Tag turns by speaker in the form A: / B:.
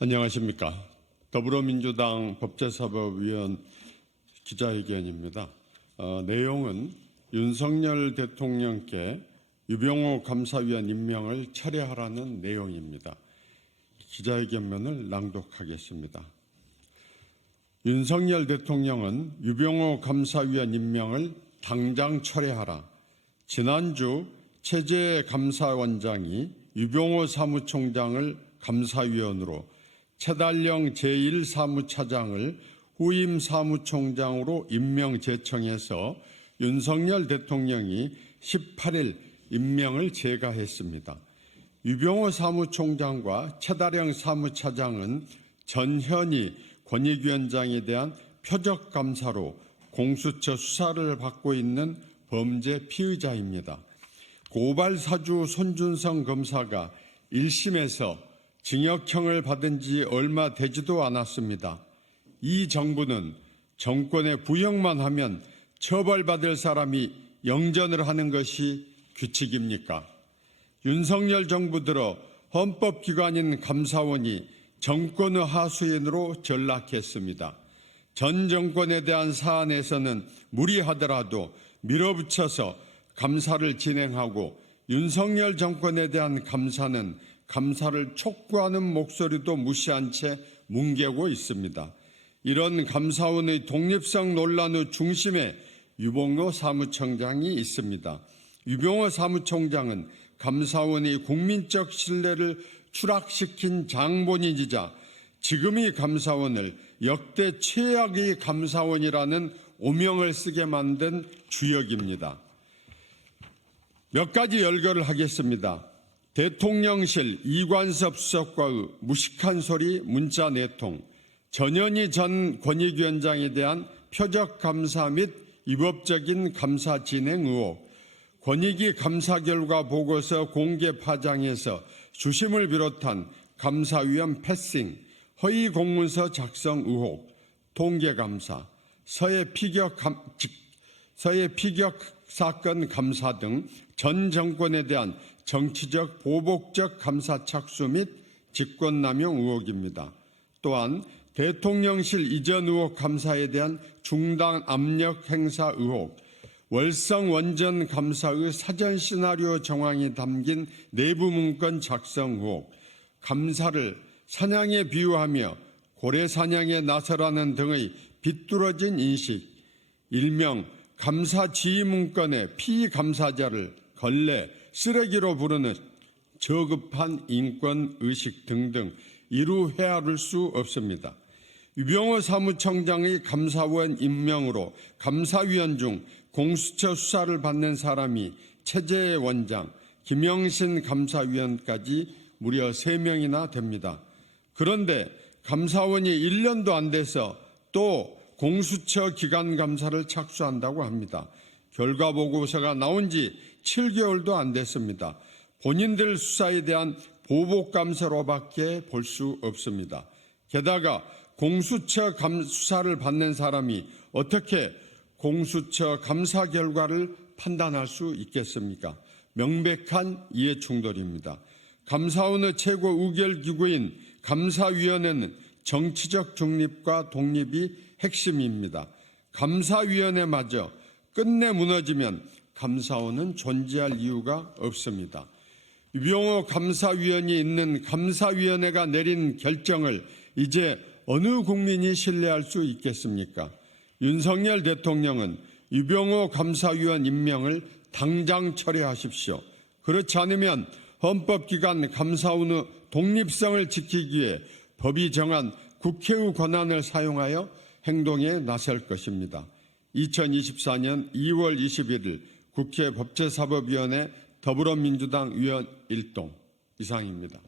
A: 안녕하십니까. 더불어민주당 법제사법위원 기자회견입니다. 어, 내용은 윤석열 대통령께 유병호 감사위원 임명을 철회하라는 내용입니다. 기자회견문을 낭독하겠습니다. 윤석열 대통령은 유병호 감사위원 임명을 당장 철회하라. 지난주 체제감사원장이 유병호 사무총장을 감사위원으로 최달령 제1사무차장을 후임 사무총장으로 임명 제청해서 윤석열 대통령이 18일 임명을 제가했습니다. 유병호 사무총장과 최다령 사무차장은 전현희 권익위원장에 대한 표적 감사로 공수처 수사를 받고 있는 범죄 피의자입니다. 고발 사주 손준성 검사가 1심에서 징역형을 받은 지 얼마 되지도 않았습니다. 이 정부는 정권에 부역만 하면 처벌받을 사람이 영전을 하는 것이 규칙입니까? 윤석열 정부 들어 헌법기관인 감사원이 정권의 하수인으로 전락했습니다. 전 정권에 대한 사안에서는 무리하더라도 밀어붙여서 감사를 진행하고 윤석열 정권에 대한 감사는 감사를 촉구하는 목소리도 무시한 채 뭉개고 있습니다. 이런 감사원의 독립성 논란의 중심에 유봉호 사무총장이 있습니다. 유병호 사무총장은 감사원이 국민적 신뢰를 추락시킨 장본인이자 지금의 감사원을 역대 최악의 감사원이라는 오명을 쓰게 만든 주역입니다. 몇 가지 열거를 하겠습니다. 대통령실 이관섭 수석과의 무식한 소리 문자 내통, 전현희 전 권익위원장에 대한 표적 감사 및 위법적인 감사 진행 의혹, 권익위 감사 결과 보고서 공개 파장에서 주심을 비롯한 감사위원 패싱, 허위 공문서 작성 의혹, 통계 감사, 서해 피격 감, 서해 피격 사건 감사 등 전 정권에 대한 정치적 보복적 감사 착수 및 직권남용 의혹입니다. 또한 대통령실 이전 의혹 감사에 대한 중단 압력 행사 의혹, 월성 원전 감사의 사전 시나리오 정황이 담긴 내부 문건 작성 의혹, 감사를 사냥에 비유하며 고래 사냥에 나서라는 등의 비뚤어진 인식, 일명 감사 지휘 문건의 피감사자를 걸레, 쓰레기로 부르는 저급한 인권 의식 등등 이루 헤아릴 수 없습니다. 유병호 사무총장의 감사원 임명으로 감사위원 중 공수처 수사를 받는 사람이 체제 원장, 김영신 감사위원까지 무려 3명이나 됩니다. 그런데 감사원이 1년도 안 돼서 또 공수처 기간 감사를 착수한다고 합니다. 결과 보고서가 나온 지 7개월도 안 됐습니다. 본인들 수사에 대한 보복 감사로밖에 볼 수 없습니다. 게다가 공수처 감, 수사를 받는 사람이 어떻게 공수처 감사 결과를 판단할 수 있겠습니까? 명백한 이해 충돌입니다. 감사원의 최고 의결 기구인 감사위원회는 정치적 중립과 독립이 핵심입니다. 감사위원회마저 끝내 무너지면 감사원은 존재할 이유가 없습니다. 유병호 감사위원이 있는 감사위원회가 내린 결정을 이제 어느 국민이 신뢰할 수 있겠습니까? 윤석열 대통령은 유병호 감사위원 임명을 당장 철회하십시오. 그렇지 않으면 헌법기관 감사원의 독립성을 지키기 위해 법이 정한 국회의 권한을 사용하여 행동에 나설 것입니다. 2024년 2월 21일 국회 법제사법위원회 더불어민주당 위원 일동 이상입니다.